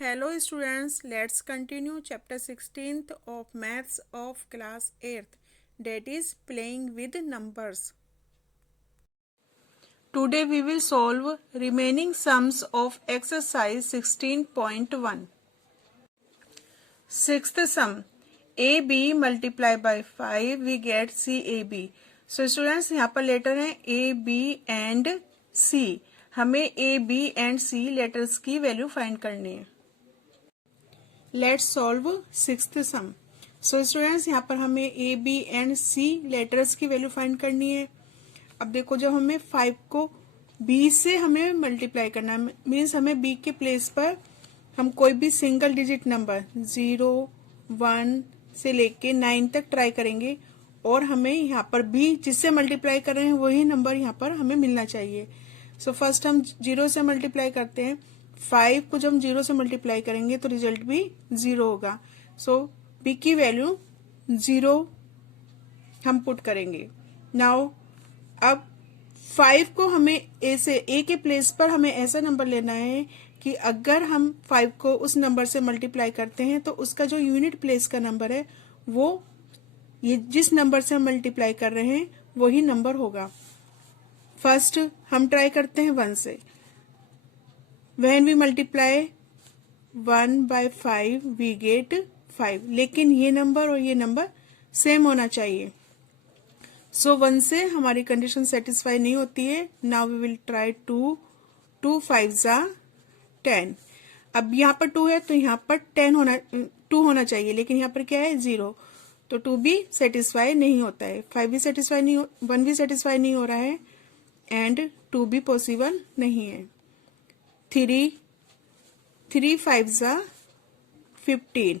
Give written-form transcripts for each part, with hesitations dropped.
Hello students, let's continue chapter 16th of maths of class 8th, that is playing with numbers. Today we will solve remaining sums of exercise 16.1. Sixth sum, AB multiplied by 5 we get CAB. So students यहाँ पर letter हैं A, B and C. हमें A, B and C letters की value find करनी है. Let's solve sixth sum. So students यहाँ पर हमें A B and C letters की वैल्यू फाइंड करनी है. अब देखो जब हमें 5 को बी से हमें मल्टीप्लाई करना है, मीन्स हमें बी के प्लेस पर हम कोई भी सिंगल डिजिट नंबर 0, 1 से लेके 9 तक ट्राई करेंगे और हमें यहाँ पर भी जिससे मल्टीप्लाई कर रहे हैं वही नंबर यहाँ पर हमें मिलना चाहिए. सो फर्स्ट हम 0 से मल्टीप्लाई करते हैं. 5 को जब हम 0 से मल्टीप्लाई करेंगे तो रिजल्ट भी 0 होगा. सो बी की वैल्यू 0 हम पुट करेंगे. नाउ अब 5 को हमें ए के प्लेस पर हमें ऐसा नंबर लेना है कि अगर हम 5 को उस नंबर से मल्टीप्लाई करते हैं तो उसका जो यूनिट प्लेस का नंबर है वो ये जिस नंबर से हम मल्टीप्लाई कर रहे हैं वही नंबर होगा. फर्स्ट हम ट्राई करते हैं 1 से. When we multiply 1 by 5 we get 5. लेकिन ये नंबर और ये नंबर सेम होना चाहिए. सो 1 से हमारी कंडीशन सेटिस्फाई नहीं होती है. Now we will try 2. 2 5 जा 10. अब यहाँ पर 2 है तो यहाँ पर 2 होना चाहिए, लेकिन यहाँ पर क्या है 0. तो 2 भी सेटिस्फाई नहीं होता है. 5 भी सेटिस्फाई नहीं 1 भी सेटिस्फाई नहीं हो रहा है एंड 2 भी पॉसिबल नहीं है. 3 5 जा 15.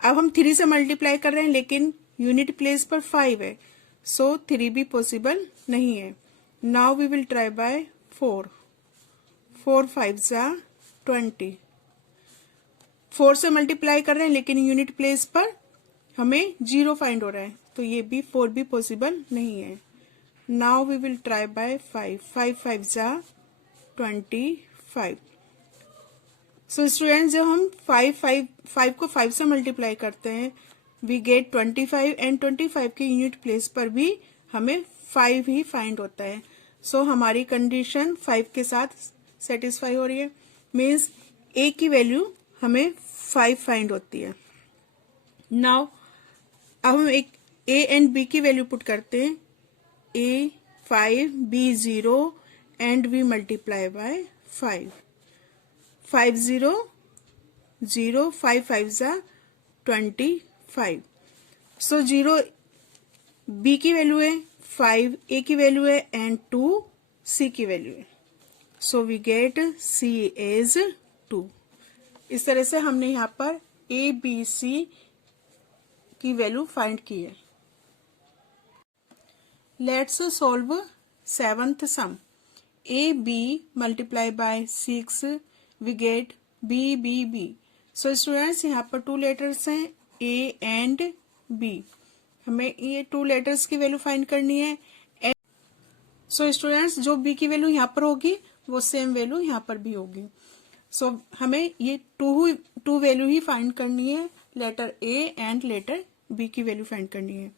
अब हम 3 से मल्टीप्लाई कर रहे हैं लेकिन यूनिट प्लेस पर 5 है, सो 3 भी पॉसिबल नहीं है. Now we will try by 4. 4 5 जा 20. 4 से मल्टीप्लाई कर रहे हैं लेकिन यूनिट प्लेस पर हमें 0 फाइंड हो रहा है, तो ये भी 4 भी पॉसिबल नहीं है. Now we will try by 5. 5 5 जा 25. सो स्टूडेंट जब हम 5 को 5 से मल्टीप्लाई करते हैं वी गेट 25 एंड 25 के यूनिट प्लेस पर भी हमें 5 ही फाइंड होता है. सो हमारी कंडीशन 5 के साथ सेटिस्फाई हो रही है, मीन्स ए की वैल्यू हमें 5 फाइंड होती है. नाउ अब हम एक ए एंड बी की वैल्यू पुट करते हैं. ए 5 B 0 and we multiply by 5. 5 0 0 5 5 जा 25. सो 0 बी की वैल्यू है, 5 ए की वैल्यू है एंड 2 सी की वैल्यू है. So we get C is 2. इस तरह से हमने यहाँ पर ए बी सी की वैल्यू फाइंड की है. Let's solve seventh sum. A B multiply by 6 we get B B B. So students यहाँ पर 2 लेटर्स हैं A and B. हमें ये 2 लेटर्स की वैल्यू फाइंड करनी है. सो स्टूडेंट्स जो B की वैल्यू यहाँ पर होगी वो सेम वैल्यू यहाँ पर भी होगी. सो हमें ये 2 वैल्यू ही फाइंड करनी है, letter A and letter B की वैल्यू फाइंड करनी है.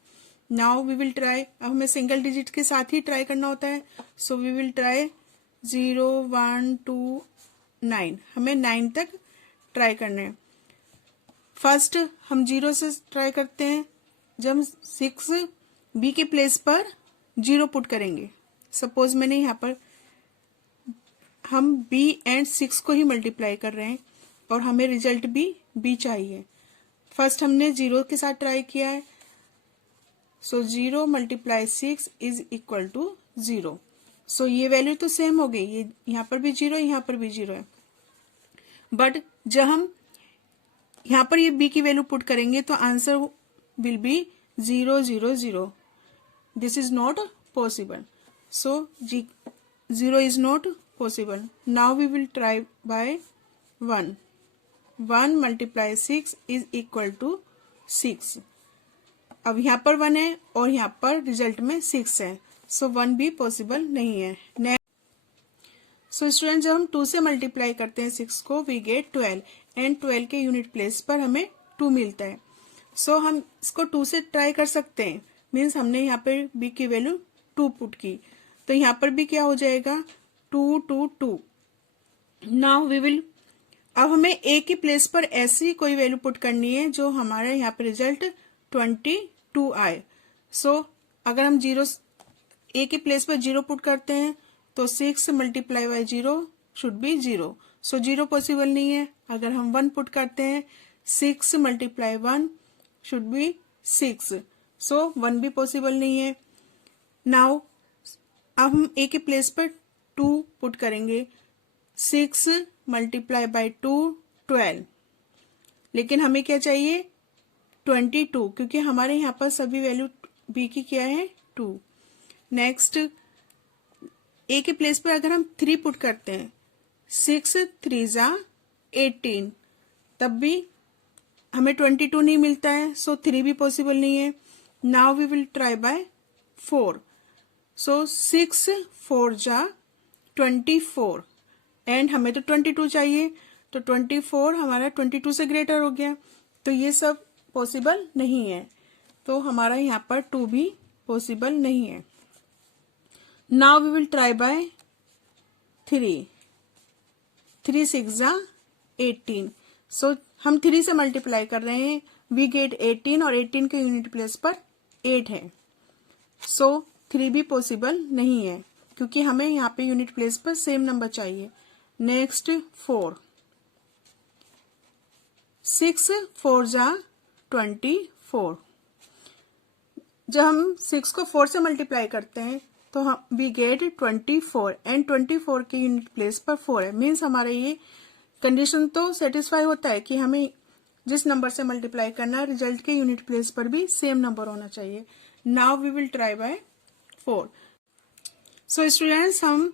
Now we will try. अब हमें सिंगल डिजिट के साथ ही ट्राई करना होता है. So we will try 0 1 2 9. हमें 9 तक ट्राई करना है. फर्स्ट हम 0 से ट्राई करते हैं. जब 6 बी के प्लेस पर 0 पुट करेंगे, सपोज मैंने यहाँ पर हम b एंड 6 को ही मल्टीप्लाई कर रहे हैं और हमें रिजल्ट भी b चाहिए. फर्स्ट हमने 0 के साथ ट्राई किया है. सो 0 मल्टीप्लाई 6 इज इक्वल टू 0. सो ये वैल्यू तो सेम हो गई, ये यहाँ पर भी 0 यहाँ पर भी 0 है. बट जब हम यहाँ पर ये b की वैल्यू पुट करेंगे तो answer will be 0 0 0. This is not possible. So 0 is not possible. Now we will try by 1. 1 multiply 6 is equal to 6. अब यहाँ पर 1 है और यहाँ पर रिजल्ट में 6 है, सो 1 भी पॉसिबल नहीं है. सो स्टूडेंट जब हम 2 से मल्टीप्लाई करते हैं 6 को वी गेट 12 एंड 12 के यूनिट प्लेस पर हमें 2 मिलता है। सो हम इसको 2 से ट्राई कर सकते हैं, मीन्स हमने यहाँ पे b की वैल्यू 2 पुट की, तो यहाँ पर भी क्या हो जाएगा 2 2 2। नाउ वी विल, अब हमें a की प्लेस पर ऐसी कोई वैल्यू पुट करनी है जो हमारे यहाँ पे रिजल्ट 22 आए। सो अगर हम a की प्लेस पर 0 पुट करते हैं तो 6 multiply by 0 should be 0। So 0 possible नहीं है। अगर हम 1 पुट करते हैं 6 मल्टीप्लाई 1 शुड बी 6। सो 1 भी पॉसिबल नहीं है। नाउ अब हम a की प्लेस पर 2 पुट करेंगे, 6 मल्टीप्लाई बाई 2 12, लेकिन हमें क्या चाहिए 22, क्योंकि हमारे यहाँ पर सभी वैल्यू b की क्या है 2। नेक्स्ट a के प्लेस पर अगर हम 3 पुट करते हैं 6 3 जा 18, तब भी हमें 22 नहीं मिलता है। सो 3 भी पॉसिबल नहीं है। Now we will try by 4। So 6 4 जा 24 एंड हमें तो 22 चाहिए, तो 24 हमारा 22 से ग्रेटर हो गया, तो ये सब पॉसिबल नहीं है, तो हमारा यहाँ पर 2 भी पॉसिबल नहीं है। Now we will try by 3 6 जा 18। सो हम 3 से मल्टीप्लाई कर रहे हैं, वी गेट 18 और 18 के यूनिट प्लेस पर 8 है। सो 3 भी पॉसिबल नहीं है, क्योंकि हमें यहाँ पे यूनिट प्लेस पर सेम नंबर चाहिए। नेक्स्ट 4 6 4 जा 24। जब हम 6 को 4 से मल्टीप्लाई करते हैं तो हम वी गेट 24 एंड 24 के यूनिट प्लेस पर 4 है, मीन्स हमारा ये कंडीशन तो सेटिस्फाई होता है कि हमें जिस नंबर से मल्टीप्लाई करना है रिजल्ट के यूनिट प्लेस पर भी सेम नंबर होना चाहिए। Now we will try by 4। So students हम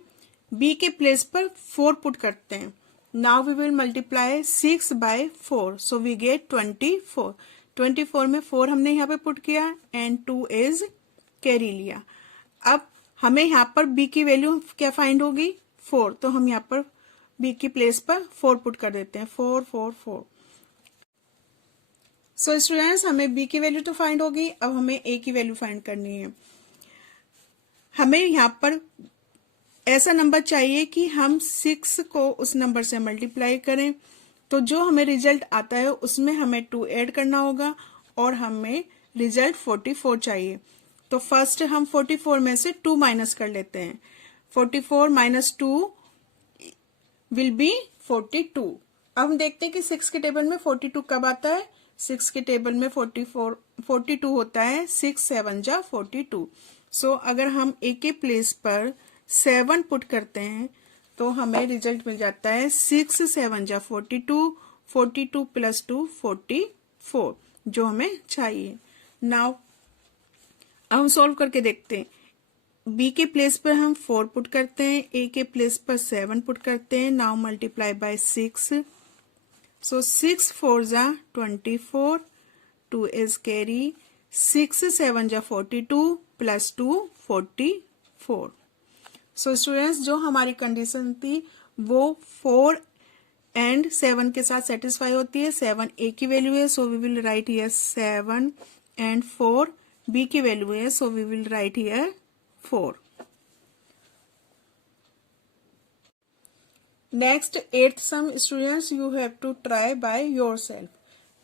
b के प्लेस पर 4 पुट करते हैं। Now we will multiply 6 by 4, so we get 24। 24 में 4 हमने यहाँ पे पुट किया एंड 2 इज कैरी लिया। अब हमें यहाँ पर b की वैल्यू क्या फाइंड होगी 4, तो हम यहाँ पर b की प्लेस पर 4 पुट कर देते हैं। 4 4 4। सो स्टूडेंट्स हमें b की वैल्यू तो फाइंड होगी, अब हमें a की वैल्यू फाइंड करनी है। हमें यहाँ पर ऐसा नंबर चाहिए कि हम 6 को उस नंबर से मल्टीप्लाई करें, तो जो हमें रिजल्ट आता है उसमें हमें 2 ऐड करना होगा और हमें रिजल्ट 44 चाहिए। तो फर्स्ट हम 44 में से 2 माइनस कर लेते हैं। 44 माइनस 2 विल बी 42। अब हम देखते हैं कि 6 के टेबल में 42 कब आता है। 6 के टेबल में 42 होता है 6 7 जा 42। सो अगर हम a के प्लेस पर 7 पुट करते हैं तो हमें रिजल्ट मिल जाता है 6 7 जा 42, 42 प्लस 2 44, जो हमें चाहिए। नाउ अब हम सॉल्व करके देखते हैं। b के प्लेस पर हम 4 पुट करते हैं, a के प्लेस पर 7 पुट करते हैं। नाउ मल्टीप्लाई बाय 6, सो 6 4 जा 24, 2 इज कैरी, 6 7 जा 42 प्लस 2 44। सो स्टूडेंट्स जो हमारी कंडीशन थी वो 4 एंड 7 के साथ सेटिस्फाई होती है। 7 a की वैल्यू है, so we will write here 7 and 4 b की वैल्यू है, so we will write here 4। Next 8th sum students you have to try by yourself.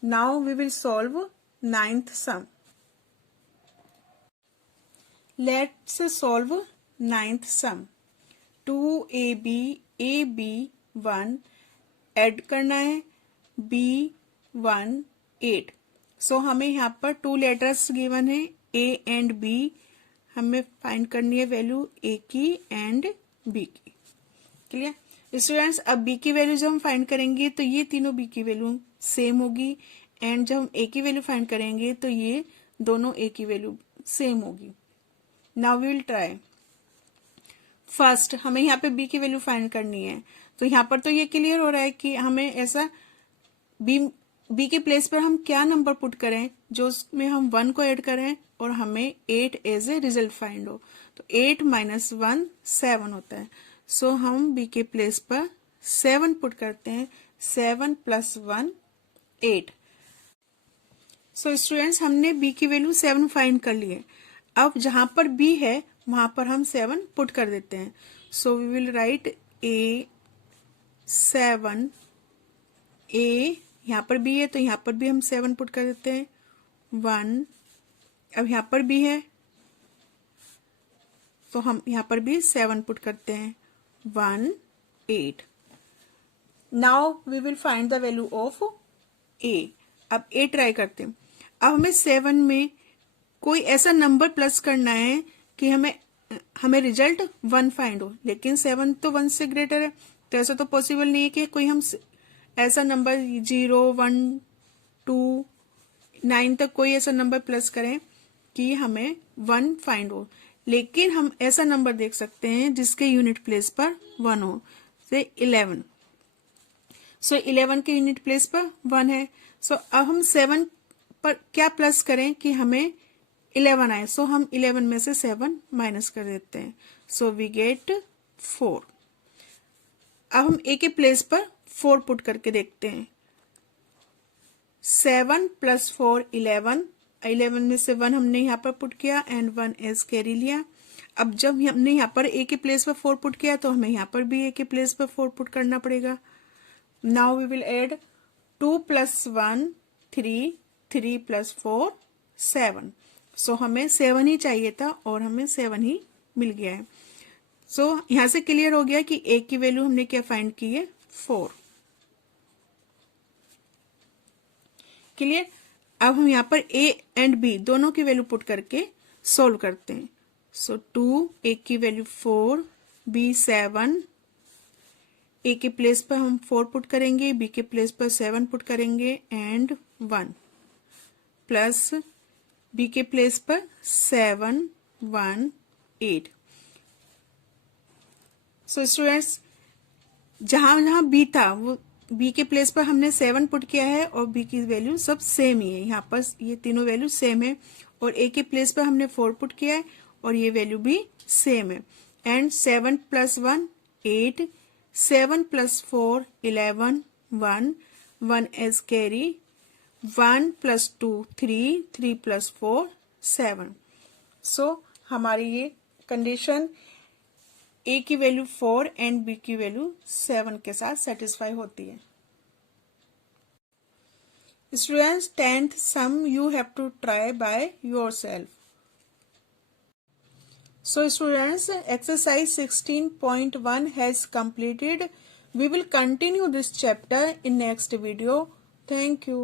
Now we will solve 9th sum. Let's solve 9th sum. 2ab ab 1 add करना है b1 8। सो हमें यहाँ पर 2 letters given है a and b, हमें find करनी है value a की एंड b की। क्लियर स्टूडेंट्स, अब b की वैल्यू जब हम फाइंड करेंगे तो ये तीनों b की वैल्यू सेम होगी एंड जब हम a की वैल्यू फाइंड करेंगे तो ये दोनों a की वैल्यू सेम होगी। Now we will try. First हमें यहाँ पे b की वैल्यू फाइंड करनी है, तो यहाँ पर तो ये क्लियर हो रहा है कि हमें ऐसा b के प्लेस पर हम क्या नंबर पुट करें जो उसमें हम 1 को ऐड करें और हमें 8 एज ए रिजल्ट फाइंड हो। तो 8 माइनस 1 7 होता है। सो हम बी के प्लेस पर 7 पुट करते हैं। 7 + 1 8। सो स्टूडेंट्स हमने बी की वैल्यू 7 फाइंड कर ली है। अब जहां पर बी है वहां पर हम 7 पुट कर देते हैं। सो वी विल राइट ए 7। ए यहाँ पर बी है तो यहाँ पर भी हम 7 पुट कर देते हैं। 1। अब यहाँ पर बी है तो हम यहाँ पर भी 7 पुट करते हैं। 1 8। Now we will find the value of A. अब ए ट्राई करते हैं। अब हमें 7 में कोई ऐसा नंबर प्लस करना है कि हमें रिजल्ट 1 फाइंड हो, लेकिन 7 तो 1 से ग्रेटर है, तो ऐसा तो पॉसिबल नहीं है कि कोई हम ऐसा नंबर 0 1 2 9 तक कोई ऐसा नंबर प्लस करें कि हमें 1 फाइंड हो। लेकिन हम ऐसा नंबर देख सकते हैं जिसके यूनिट प्लेस पर 1 हो, से 11। सो 11 के यूनिट प्लेस पर 1 है। सो अब हम 7 पर क्या प्लस करें कि हमें 11 आए। सो हम 11 में से 7 माइनस कर देते हैं। So we get 4। अब हम ए के प्लेस पर 4 पुट करके देखते हैं। 7 + 4 11। 11 में से 1 हमने यहाँ पर पुट किया एंड 1 एज कैरी लिया। अब जब हमने यहाँ पर ए के प्लेस पर 4 पुट किया तो हमें यहाँ पर भी ए के प्लेस पर 4 पुट करना पड़ेगा। Now we will add 2 + 1 3। 3 + 4 7। सो हमें 7 ही चाहिए था और हमें 7 ही मिल गया है। सो यहां से क्लियर हो गया कि ए की वैल्यू हमने क्या फाइंड की है, 4। क्लियर। अब हम यहाँ पर ए एंड बी दोनों की वैल्यू पुट करके सोल्व करते हैं। सो 2, ए की वैल्यू 4, बी 7। ए के प्लेस पर हम 4 पुट करेंगे, बी के प्लेस पर 7 पुट करेंगे एंड 1 प्लस बी के प्लेस पर 7 1 8। सो स्टूडेंट्स जहां जहां बी था वो बी के प्लेस पर हमने 7 पुट किया है और बी की वैल्यू सब सेम ही है। यहाँ पर ये तीनों वैल्यू सेम है और ए के प्लेस पर हमने 4 पुट किया है और ये वैल्यू भी सेम है। एंड 7 + 1 8। 7 + 4 11। 1 1 as carry. 1 + 2 3। 3 + 4 7। सो हमारी ये कंडीशन ए की वैल्यू 4 एंड बी की वैल्यू 7 के साथ सेटिस्फाई होती है। Students 10th sum you have to try by yourself. So students, exercise 16.1 has completed. We will continue this chapter in next video. Thank you.